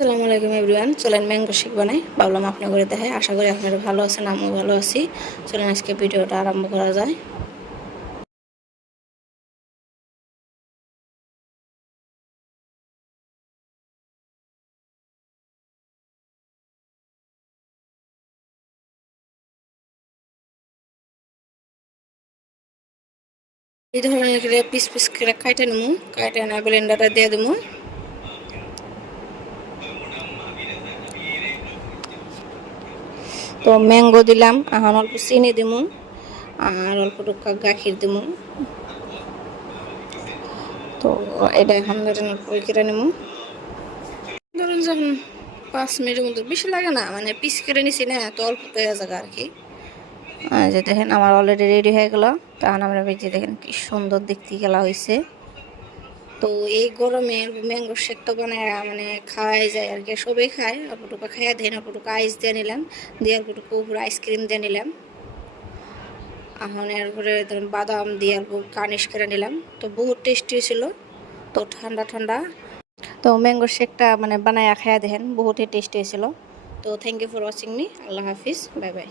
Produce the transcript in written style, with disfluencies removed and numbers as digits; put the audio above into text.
আসসালামু আলাইকুম এভরিওয়ান, চলেন ম্যাঙ্গো শেক বানাই। ভাবলাম আপনার করে দেখাই। আশা করি আপনারা ভালো আছেন, আমিও ভালো আছি। চলেন আজকে ভিডিওটা আরম্ভ করা যায়। এই ধরনের করে পিস পিস করে কাটে নেবো, কাটে না ব্লেন্ডারে দিয়ে দেবো। তো ম্যাঙ্গো দিলাম, এখন অল্প চিনি দেবো আর অল্প টুকরা গাখির দেবো। তো এটা এখন ধরেন অল্প কেটে নেবো। ধরুন যখন 5 মিনিটের মতো, বেশি লাগে না, মানে পিস কেটে নিছি না, তো অল্প তো হয়ে যাবে আর কি। যে দেখেন আমার অলরেডি রেডি হয়ে গেল। তখন আমরা বেঁচে দেখেন কি সুন্দর দেখতে গেলা হয়েছে। তো এই গরমে ম্যাঙ্গো শেক তো বানায় মানে খাওয়াই যায় আর কি, সবাই খায়। অল্পটুকু খাইয়া দেন, অল্পটুকু আইস দিয়ে নিলাম, দিয়ে অল্পটুকু উপরে আইসক্রিম দিয়ে নিলাম। এখন এরপরে ধরুন বাদাম দিয়ে অল্প গার্নিশ করে নিলাম। তো বহুত টেস্টি ছিল। তো ঠান্ডা ঠান্ডা তো ম্যাঙ্গো শেকটা মানে বানায় খাইয়া দেখেন, বহুতই টেস্টি হয়েছিল। তো thank you for watching me. আল্লাহ হাফিজ, বাই বাই।